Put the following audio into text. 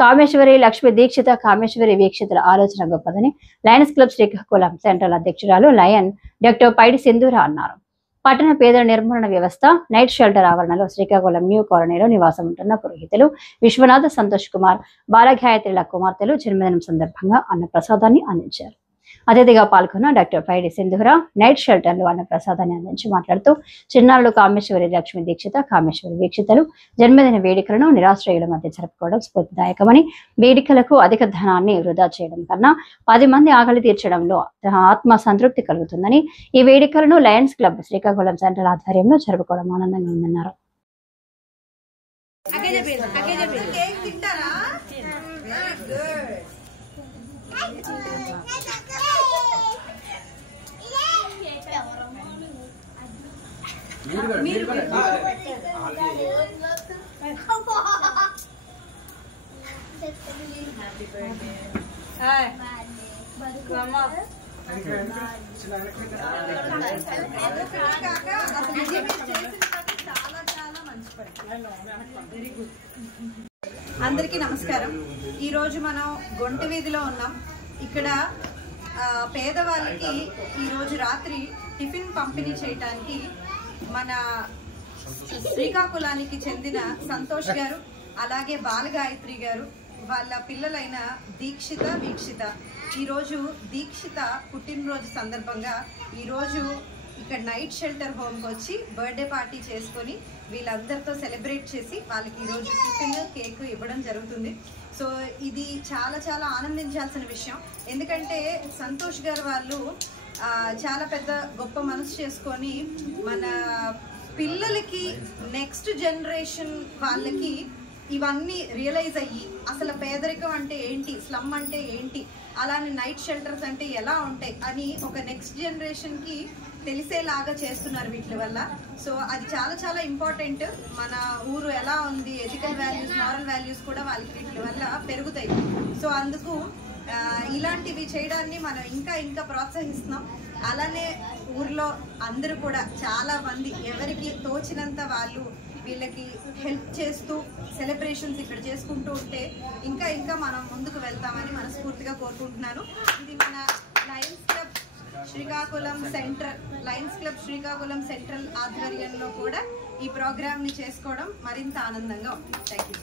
కామేశ్వరి లక్ష్మి దీక్షిత కామేశ్వరి వీక్షితుల ఆలోచన గొప్పదని Lions club Srikakulam central అధ్యక్షురాలు లయన్ డాక్టర్ పైడి సింధూర అన్నారు. పట్టణ పేదల నిర్మూలన వ్యవస్థ నైట్ షెల్టర్ ఆవరణలో శ్రీకాకుళం న్యూ కాలనీలో నివాసం ఉంటున్న పురోహితులు విశ్వనాథ సంతోష్ కుమార్ బాలగాయత్రిల కుమార్తెలు జన్మదినం సందర్భంగా అన్న ప్రసాదాన్ని అందించారు. అతిథిగా పాల్గొన్న డాక్టర్ పైడి సింధూర నైట్ షెల్టర్ లో అన్న ప్రసాదాన్ని అందించి మాట్లాడుతూ చిన్నారులు కామేశ్వరి లక్ష్మి దీక్షిత కామేశ్వరి వీక్షితలు జన్మదిన వేడుకలను నిరాశ్రయుల మధ్య జరుపుకోవడం స్ఫూర్తిదాయకమని, వేడుకలకు అధిక ధనాన్ని వృధా చేయడం కన్నా 10 మంది ఆకలి తీర్చడంలో ఆత్మ సంతృప్తి కలుగుతుందని, ఈ వేడుకలను లయన్స్ క్లబ్ శ్రీకాకుళం సెంట్రల్ ఆధ్వర్యంలో జరుపుకోవడం ఆనందంగా ఉందన్నారు. అందరికీ నమస్కారం. ఈ రోజు మనం గొంట వీధిలో ఉన్నాం. ఇక్కడ పేదవాళ్ళకి ఈ రోజు రాత్రి టిఫిన్ పంపిణీ చేయడానికి మన శ్రీకాకుళానికి చెందిన సంతోష్ గారు, అలాగే బాలగాయత్రి గారు, వాళ్ళ పిల్లలైన దీక్షిత వీక్షిత ఈరోజు దీక్షిత పుట్టినరోజు సందర్భంగా ఈరోజు ఇక్కడ నైట్ షెల్టర్ హోమ్కి వచ్చి బర్త్డే పార్టీ చేసుకొని వీళ్ళందరితో సెలబ్రేట్ చేసి వాళ్ళకి ఈరోజు టిఫిన్ కేక్ ఇవ్వడం జరుగుతుంది. సో ఇది చాలా చాలా ఆనందించాల్సిన విషయం. ఎందుకంటే సంతోష్ గారు వాళ్ళు చాలా పెద్ద గొప్ప మనసు చేసుకొని మన పిల్లలకి నెక్స్ట్ జనరేషన్ వాళ్ళకి ఇవన్నీ రియలైజ్ అయ్యి అసలు పేదరికం అంటే ఏంటి, స్లమ్ అంటే ఏంటి, అలానే నైట్ షెల్టర్స్ అంటే ఎలా ఉంటాయి అని ఒక నెక్స్ట్ జనరేషన్కి తెలిసేలాగా చేస్తున్నారు వీటి వల్ల. సో అది చాలా చాలా ఇంపార్టెంట్. మన ఊరు ఎలా ఉంది, ఎథికల్ వాల్యూస్, మారల్ వాల్యూస్ కూడా వాళ్ళకి వీటి వల్ల పెరుగుతాయి. సో అందుకు ఇలాంటివి చేయడాన్ని మనం ఇంకా ఇంకా ప్రోత్సహిస్తున్నాం. అలానే ఊర్లో అందరూ కూడా చాలా మంది ఎవరికి తోచినంత వాళ్ళు వీళ్ళకి హెల్ప్ చేస్తూ సెలబ్రేషన్స్ ఇక్కడ చేసుకుంటూ ఉంటే ఇంకా ఇంకా మనం ముందుకు వెళ్తామని మనస్ఫూర్తిగా కోరుకుంటున్నాను. ఇది మన లయన్స్ క్లబ్ శ్రీకాకుళం సెంట్రల్ ఆధ్వర్యంలో కూడా ఈ ప్రోగ్రామ్ ని చేసుకోవడం మరింత ఆనందంగా ఉంది. Thank you.